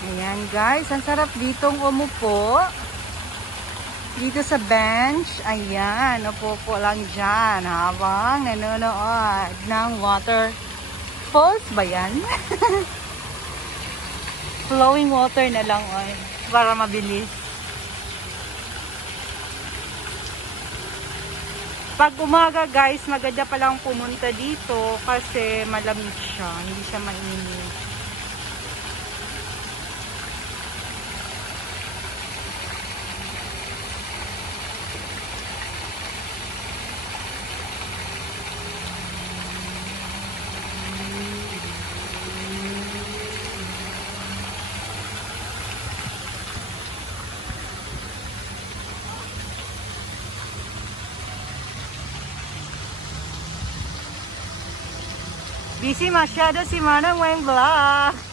Ayan guys, ang sarap ditong umupo. Dito sa bench. Ayan, upo po lang dyan habang nanonood ng water falls ba yan? Flowing water na lang para mabilis. Pag umaga guys, maganda pa lang pumunta dito kasi malamig siya, hindi siya mainit. Busy masyado si Manang Weng Vlog.